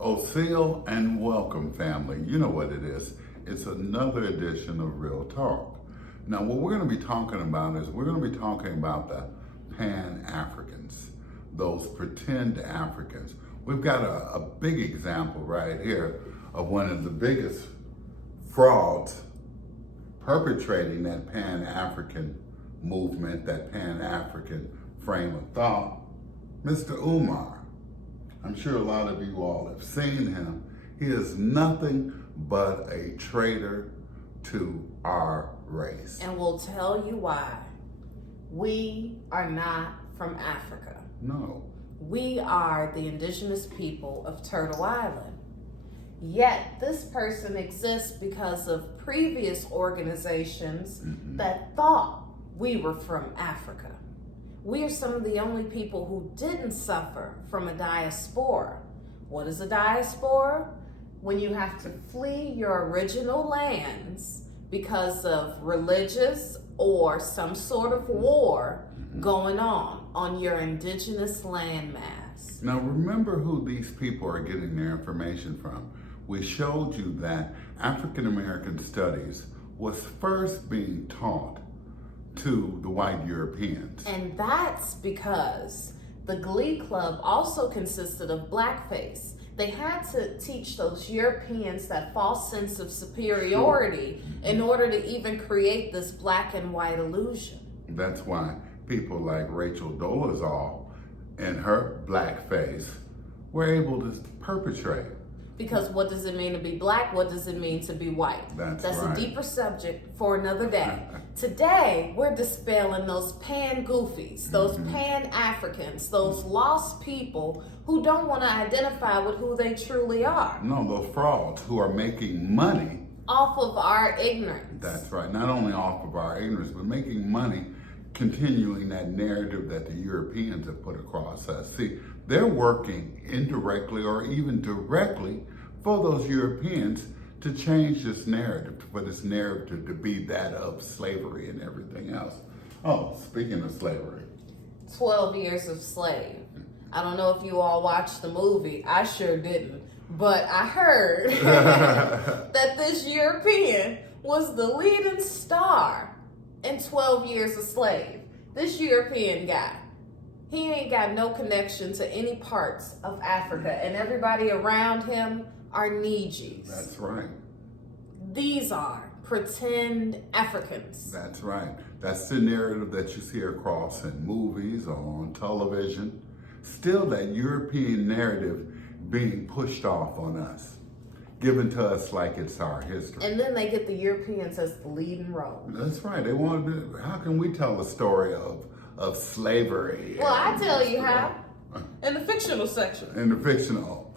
O'Seal and welcome, family. You know what it is. It's another edition of Real Talk. Now, what we're going to be talking about is we're going to be talking about the Pan-Africans, those pretend Africans. We've got a big example right here of one of the biggest frauds perpetrating that Pan-African movement, that Pan-African frame of thought, Mr. Umar. I'm sure a lot of you all have seen him. He is nothing but a traitor to our race. And we'll tell you why. We are not from Africa. No. We are the indigenous people of Turtle Island. Yet this person exists because of previous organizations that thought we were from Africa. We are some of the only people who didn't suffer from a diaspora. What is a diaspora? When you have to flee your original lands because of religious or some sort of war going on your indigenous landmass. Now remember who these people are getting their information from. We showed you that African American studies was first being taught to the white Europeans. And that's because the Glee Club also consisted of blackface. They had to teach those Europeans that false sense of superiority in order to even create this black and white illusion. That's why people like Rachel Dolezal and her blackface were able to perpetrate. Because what does it mean to be black? What does it mean to be white? That's right. A deeper subject for another day. Today, we're dispelling those pan-goofies, those pan-Africans, those lost people who don't want to identify with who they truly are. No, those frauds who are making money off of our ignorance. That's right. Not only off of our ignorance, but making money continuing that narrative that the Europeans have put across us. See, they're working indirectly or even directly for those Europeans to change this narrative, for this narrative to be that of slavery and everything else. Oh, speaking of slavery. 12 years of slave. I don't know if you all watched the movie. I sure didn't. But I heard that this European was the leading star in 12 Years a Slave. This European guy, he ain't got no connection to any parts of Africa, and everybody around him are Nijis. That's right. These are pretend Africans. That's right. That's the narrative that you see across in movies or on television. Still that European narrative being pushed off on us, given to us like it's our history. And then they get the Europeans as the leading role. That's right. They want to. How can we tell the story of slavery? Well, I tell you how. In the fictional section. In the fictional.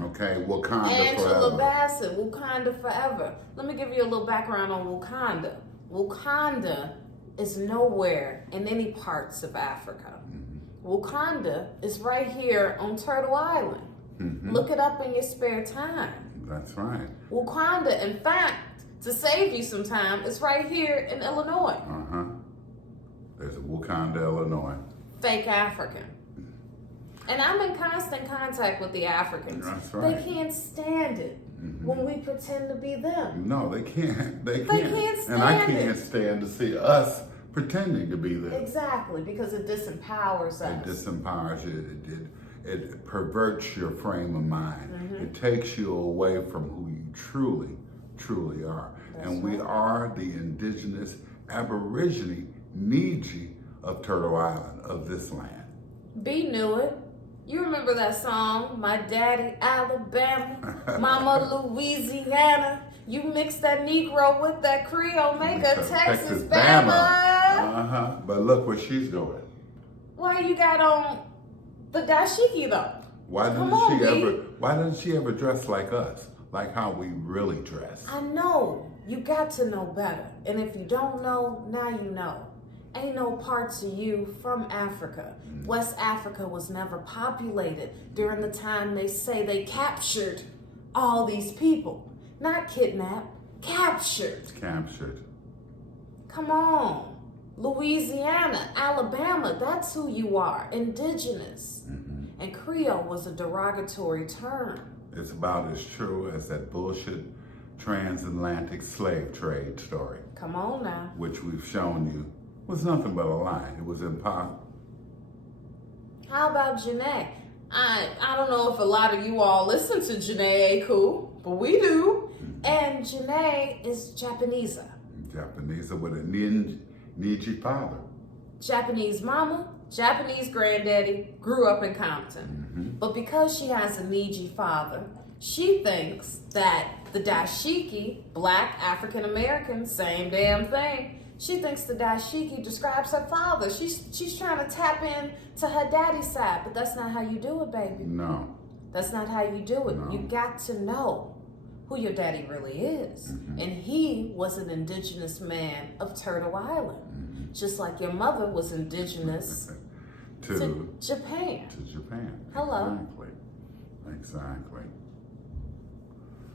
Okay, Wakanda Angela forever. Bassett, Wakanda forever. Let me give you a little background on Wakanda. Wakanda is nowhere in any parts of Africa. Wakanda is right here on Turtle Island. Look it up in your spare time. That's right. Wakanda, in fact, to save you some time, is right here in Illinois. There's a Wakanda, Illinois. Fake African. And I'm in constant contact with the Africans. That's right. They can't stand it when we pretend to be them. No, they can't. They can't. They can't stand and I can't stand to see us pretending to be them. Exactly, because it disempowers us. It disempowers you. It perverts your frame of mind. It takes you away from who you truly, truly are. That's and right. we are the indigenous Aborigine Niji of Turtle Island, of this land. B knew it. You remember that song, My Daddy Alabama, Mama Louisiana. You mix that Negro with that Creole, make a Texas Bama. But look where she's going. Why you got on the dashiki though? Why doesn't she ever dress like us? Like how we really dress? I know. You got to know better. And if you don't know, now you know. Ain't no parts of you from Africa. West Africa was never populated during the time they say they captured all these people. Not kidnapped, captured. Captured. Come on. Louisiana, Alabama, that's who you are, indigenous. And Creole was a derogatory term. It's about as true as that bullshit transatlantic slave trade story, Come on now. which we've shown you was nothing but a lie. It was impossible. How about Janae? I don't know if a lot of you all listen to Janae Aku, but we do. And Janae is Japanese. Japanese with a Niji father. Japanese mama, Japanese granddaddy, grew up in Compton. But because she has a Niji father, she thinks that the dashiki, black African American, same damn thing. She thinks the dashiki describes her father. She's trying to tap in to her daddy's side, but that's not how you do it, baby. No. That's not how you do it. No. You got to know who your daddy really is. And he was an indigenous man of Turtle Island, just like your mother was indigenous to Japan. To Japan. Hello. Exactly.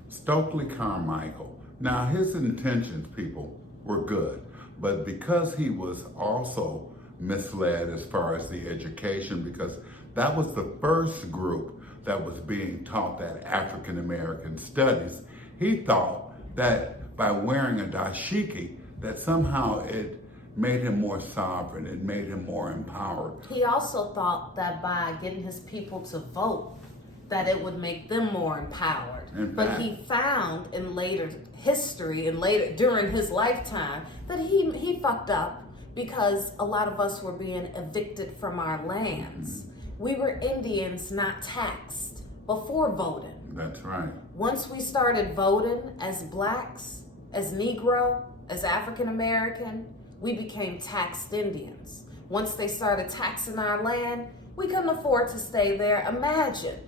Stokely Carmichael. Now, his intentions, people, were good, but because he was also misled as far as the education, because that was the first group that was being taught that African American studies, he thought that by wearing a dashiki, that somehow it made him more sovereign, it made him more empowered. He also thought that by getting his people to vote, that it would make them more empowered. But he found in later history and later during his lifetime that he fucked up because a lot of us were being evicted from our lands. We were Indians, not taxed, before voting. That's right. Once we started voting as blacks, as Negro, as African American, we became taxed Indians. Once they started taxing our land, we couldn't afford to stay there. Imagine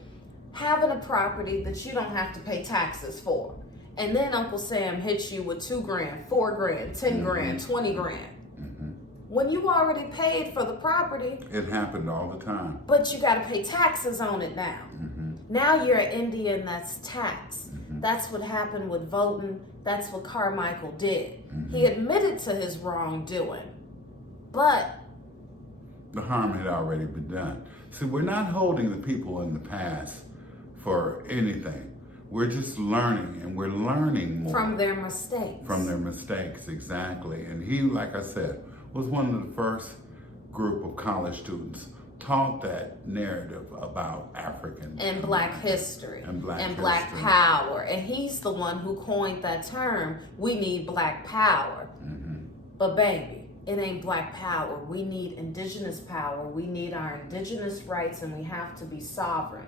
having a property that you don't have to pay taxes for. And then Uncle Sam hits you with $2 grand, $4 grand, 10 grand, 20 grand. When you already paid for the property. It happened all the time. But you gotta pay taxes on it now. Now you're an Indian that's taxed. That's what happened with voting. That's what Carmichael did. He admitted to his wrongdoing, but the harm had already been done. See, we're not holding the people in the past for anything. We're just learning, and we're learning more. From their mistakes. From their mistakes, exactly. And he, like I said, was one of the first group of college students taught that narrative about African and black history and black power. And he's the one who coined that term, we need black power. But baby, it ain't black power. We need indigenous power. We need our indigenous rights, and we have to be sovereign.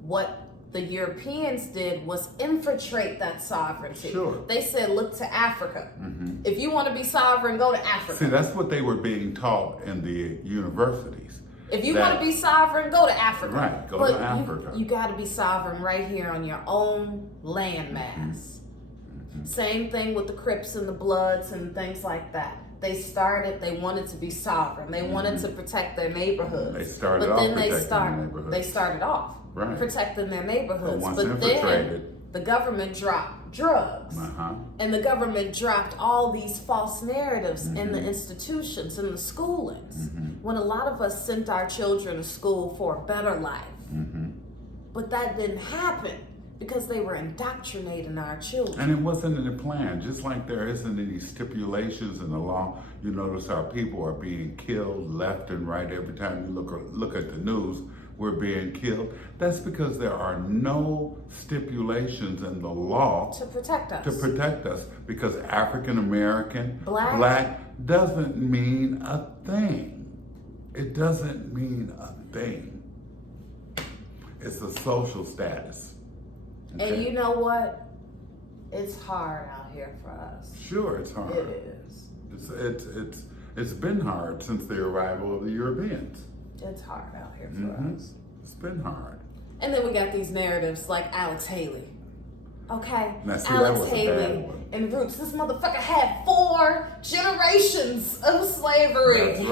What the Europeans did was infiltrate that sovereignty. Sure. They said, look to Africa. If you want to be sovereign, go to Africa. See, that's what they were being taught in the universities. If you want to be sovereign, go to Africa. Right, go to Africa. You got to be sovereign right here on your own landmass. Same thing with the Crips and the Bloods and things like that. They wanted to be sovereign. They wanted to protect their neighborhoods. They started off protecting their neighborhoods. They started off protecting their neighborhoods. But then the government dropped drugs. And the government dropped all these false narratives in the institutions, in the schoolings. When a lot of us sent our children to school for a better life. But that didn't happen because they were indoctrinating our children. And it wasn't in the plan. Just like there isn't any stipulations in the law, you notice our people are being killed left and right. Every time you look at the news, we're being killed. That's because there are no stipulations in the law to protect us. Because African American, black doesn't mean a thing. It doesn't mean a thing. It's a social status. Okay. And you know what? It's hard out here for us. Sure, it's hard. It is. It's been hard since the arrival of the Europeans. It's hard out here for us. It's been hard. And then we got these narratives like Alex Haley. Okay, now, see, Alex Haley and Roots. This motherfucker had 4 generations of slavery.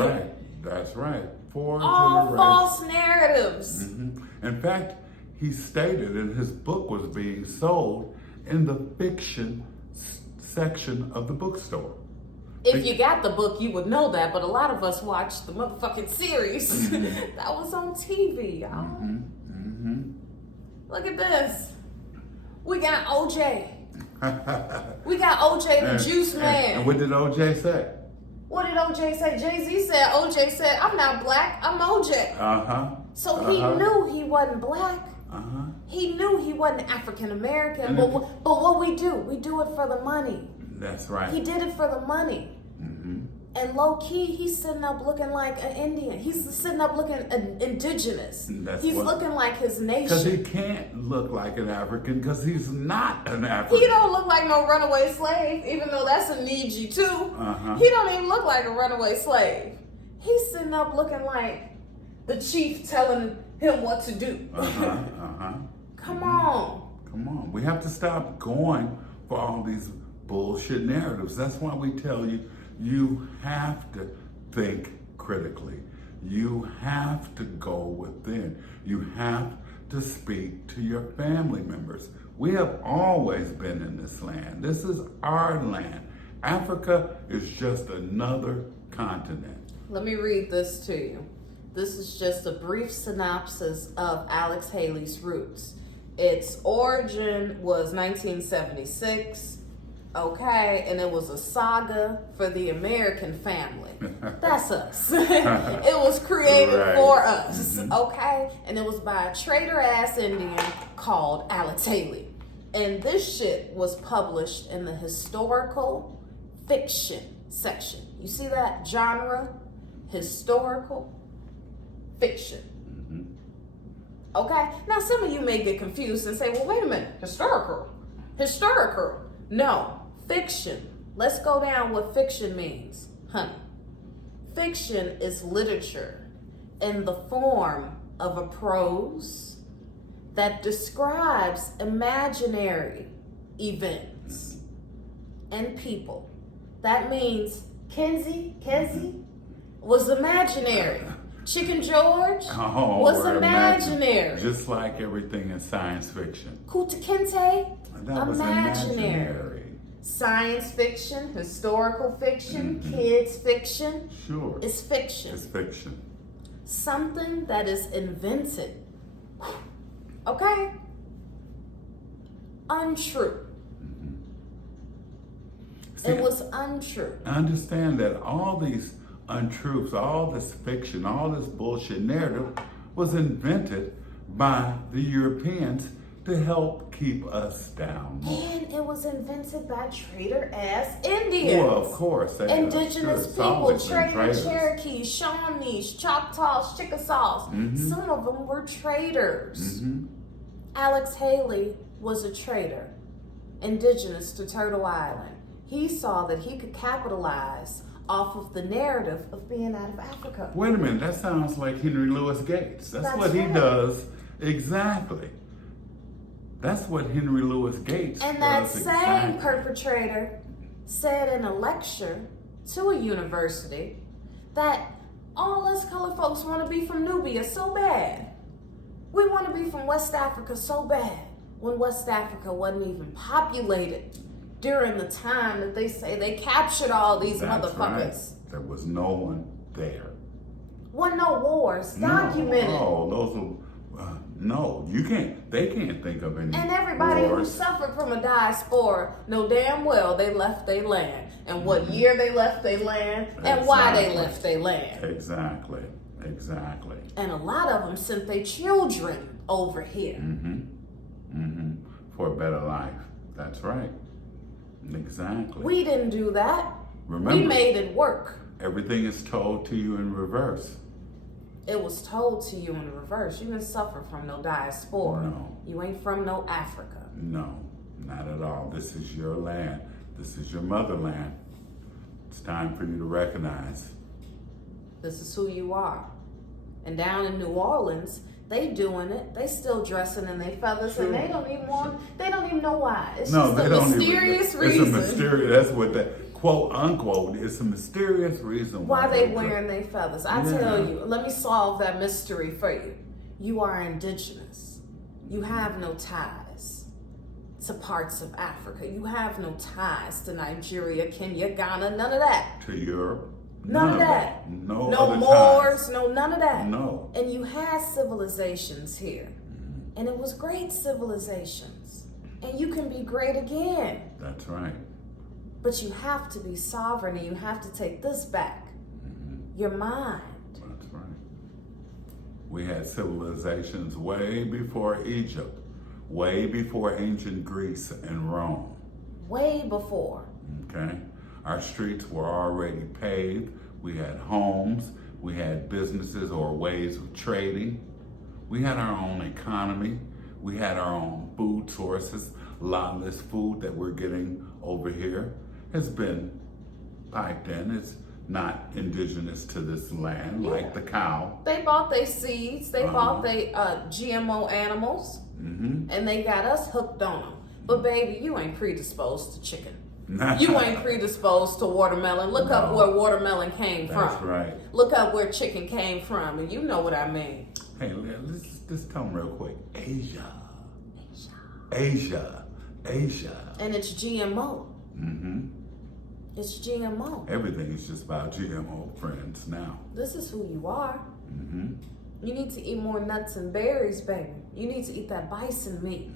That's right. 4 all generations. False narratives. In fact, he stated, and his book was being sold in the fiction section of the bookstore. If you got the book, you would know that, but a lot of us watched the motherfucking series that was on TV, y'all. Look at this. We got OJ. We got OJ the Juice Man. And what did OJ say? What did OJ say? Jay-Z said, OJ said, I'm not black, I'm OJ. So he knew he wasn't black. He knew he wasn't African American. But what we do it for the money. That's right. He did it for the money. And low key, he's sitting up looking like an Indian. He's sitting up looking indigenous. He's looking like his nation. Because he can't look like an African because he's not an African. He don't look like no runaway slave, even though that's a Niji too. He don't even look like a runaway slave. He's sitting up looking like the chief telling him what to do. Come on. Come on. We have to stop going for all these bullshit narratives. That's why we tell you, you have to think critically. You have to go within. You have to speak to your family members. We have always been in this land. This is our land. Africa is just another continent. Let me read this to you. This is just a brief synopsis of Alex Haley's roots. Its origin was 1976. Okay, and it was a saga for the American family. That's us. It was created for us, okay? And it was by a traitor-ass Indian called Alex Haley. And this shit was published in the historical fiction section. You see that genre? Historical fiction. Okay? Now, some of you may get confused and say, well, wait a minute. Historical. No. Fiction. Let's go down what fiction means, honey. Fiction is literature in the form of a prose that describes imaginary events and people. That means Kenzie was imaginary. Chicken George was imaginary. Just like everything in science fiction. Kunta Kinte, that was imaginary. Science fiction, historical fiction, kids fiction. Sure. It's fiction. It's fiction. Something that is invented. Okay? Untrue. See, it was untrue. I understand that all these untruths, all this fiction, all this bullshit narrative was invented by the Europeans to help keep us down more. And it was invented by traitor-ass Indians. Well, of course. Indigenous people, traitors, Cherokees, Shawnees, Choctaws, Chickasaws. Some of them were traitors. Alex Haley was a traitor, indigenous to Turtle Island. He saw that he could capitalize off of the narrative of being out of Africa. Wait a minute, that sounds like Henry Louis Gates. That's what he does exactly. That's what Henry Louis Gates and that same perpetrator said in a lecture to a university that all us colored folks want to be from Nubia so bad. We want to be from West Africa so bad, when West Africa wasn't even populated during the time that they say they captured all these motherfuckers. Right. There was no one there. Wasn't no wars documented. No, those were... no, you can't. They can't think of any. And everybody who suffered from a diaspora know damn well they left their land, and what year they left their land, and why they left their land. Exactly. And a lot of them sent their children over here. For a better life. That's right. Exactly. We didn't do that. Remember, we made it work. Everything is told to you in reverse. It was told to you in reverse. You didn't suffer from no diaspora. No. You ain't from no Africa. No, not at all. This is your land. This is your motherland. It's time for you to recognize. This is who you are. And down in New Orleans, they doing it. They still dressing in their feathers, and they don't even know why. It's just a mysterious reason. It's a mysterious, that's what that quote unquote, it's a mysterious reason why they wearing their feathers. I tell you, let me solve that mystery for you. You are indigenous. You have no ties. to parts of Africa. You have no ties to Nigeria, Kenya, Ghana, none of that. To Europe? None of that. No No other Moors, ties. no none of that. No. And you had civilizations here. And it was great civilizations. And you can be great again. That's right. But you have to be sovereign, and you have to take this back. Your mind. That's right. We had civilizations way before Egypt, way before ancient Greece and Rome. Way before. Okay? Our streets were already paved. We had homes. We had businesses or ways of trading. We had our own economy. We had our own food sources. A lot of this food that we're getting over here has been piped in. It's not indigenous to this land, like the cow. They bought their seeds. They bought their GMO animals. And they got us hooked on them. But baby, you ain't predisposed to chicken. You ain't predisposed to watermelon. Look up where watermelon came from. That's right. Look up where chicken came from, and you know what I mean. Hey, let's just tell them real quick. Asia. And it's GMO. It's GMO. Everything is just about GMO, friends, now. This is who you are. You need to eat more nuts and berries, baby. You need to eat that bison meat.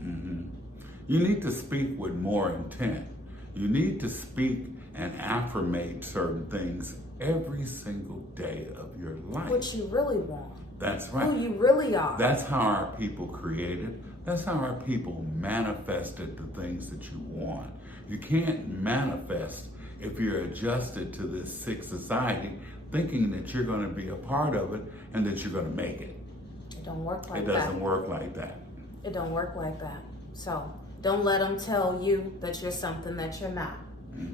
You need to speak with more intent. You need to speak and affirmate certain things every single day of your life. What you really want. That's right. Who you really are. That's how our people created. That's how our people manifested the things that you want. You can't manifest if you're adjusted to this sick society thinking that you're going to be a part of it and that you're going to make it. It don't work like that. It doesn't work like that. It don't work like that. So don't let them tell you that you're something that you're not.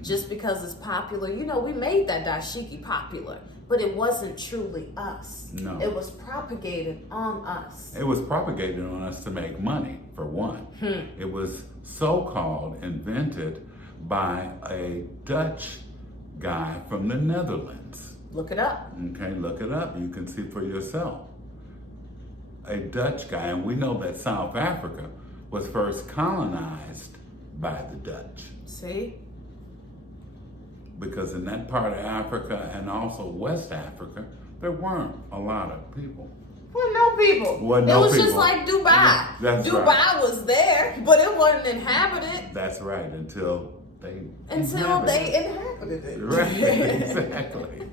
Just because it's popular. You know, we made that dashiki popular, but it wasn't truly us. No. It was propagated on us. It was propagated on us to make money, for one. It was so-called invented by a Dutch guy from the Netherlands. Look it up. Okay, look it up. You can see for yourself. A Dutch guy, and we know that South Africa was first colonized by the Dutch. See? Because in that part of Africa and also West Africa, there weren't a lot of people. Well, no people. Wasn't it no was just people. like Dubai. That's Dubai right. was there, but it wasn't inhabited That's right, until they inhabited it. Right, exactly.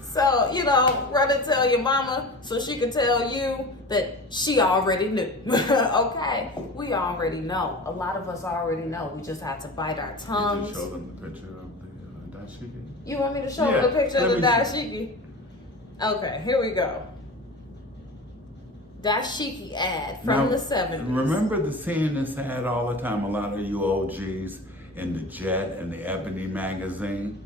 So, you know, run and tell your mama so she can tell you that she already knew. Okay? We already know. A lot of us already know. We just have to bite our Did tongues. you show them the picture of the dashiki? You want me to show Yeah, them the picture of the let me dashiki? Okay, here we go. Dashiki ad from the 70s. Remember the seeing this ad all the time, a lot of you OGs in the Jet and the Ebony magazine?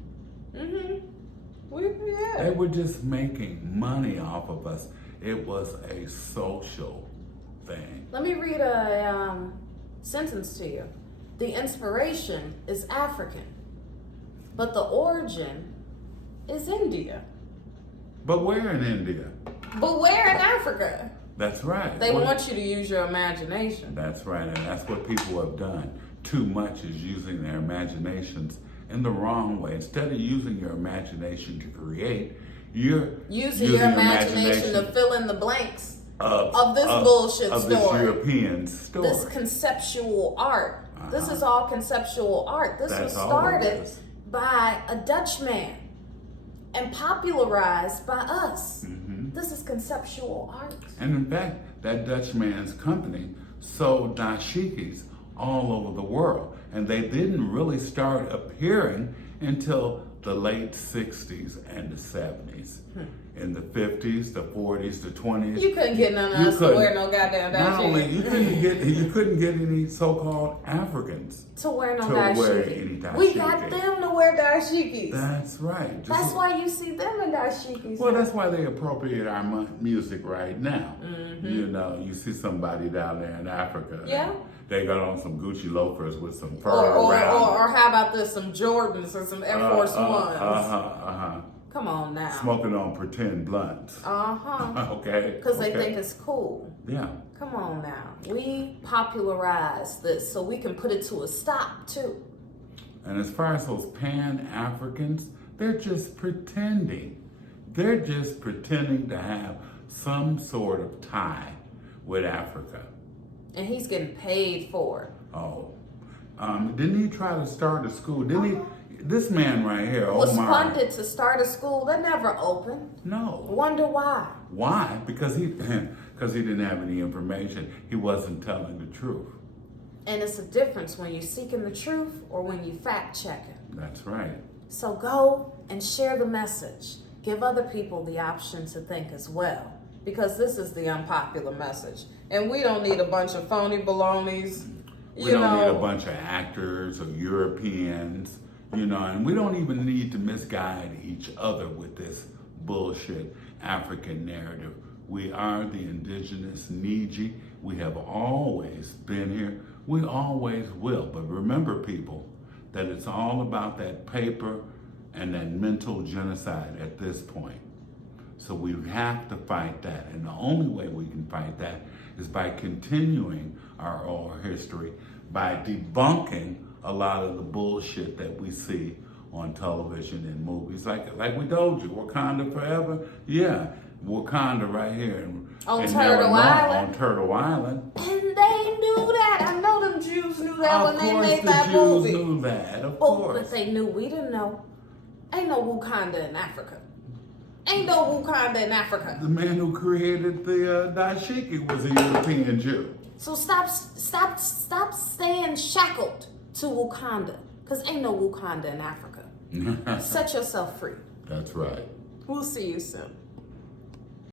They were just making money off of us. It was a social thing. Let me read a sentence to you. The inspiration is African, but the origin is India. But we're in India. But where in Africa? That's right. They want you to use your imagination. That's right, and that's what people have done. Too much is using their imaginations in the wrong way. Instead of using your imagination to create, you're using your imagination to fill in the blanks of this bullshit of story. This European story. This conceptual art. This is all conceptual art. This was started by a Dutchman and popularized by us. This is conceptual art. And in fact, that Dutchman's company sold dashikis all over the world. And they didn't really start appearing until the late 60s and the 70s. In the 50s, the 40s, the 20s. You couldn't get none of us to wear no goddamn dashiki. Not only you couldn't get any so-called Africans to wear no wear dashiki. any dashiki. We got them to wear dashikis. That's right. That's why you see them in dashikis. Well, that's why they appropriate our music right now. You know, you see somebody down there in Africa. Yeah. They got on some Gucci loafers with some fur or around. Or how about this? Some Jordans or some Air Force Ones. Come on now. Smoking on pretend blunts. Okay. Because they think it's cool. Yeah. Come on now. We popularized this so we can put it to a stop too. And as far as those Pan-Africans, they're just pretending. They're just pretending to have some sort of tie with Africa. And he's getting paid for it. Oh. Didn't he try to start a school? Didn't he? This man right here, Was Omar. funded to start a school that never opened. No. Wonder why? Why? Because he didn't have any information. He wasn't telling the truth. And it's a difference when you're seeking the truth or when you fact checking. That's right. So go and share the message. Give other people the option to think as well. Because this is the unpopular message. And we don't need a bunch of phony balonies. We don't need a bunch of actors or Europeans, and we don't even need to misguide each other with this bullshit African narrative. We are the indigenous Niji. We have always been here. We always will. But remember, people, that it's all about that paper and that mental genocide at this point. So we have to fight that. And the only way we can fight that is by continuing our oral history, by debunking a lot of the bullshit that we see on television and movies. Like we told you, Wakanda forever. Yeah, Wakanda right here. On Turtle Island. On Turtle Island. And they knew that. I know them Jews knew that when they made that movie. Of course the Jews knew that, of course. But they knew, we didn't know. Ain't no Wakanda in Africa. Ain't no Wakanda in Africa. The man who created the dashiki was a European Jew. So stop staying shackled to Wakanda. Because ain't no Wakanda in Africa. Set yourself free. That's right. We'll see you soon.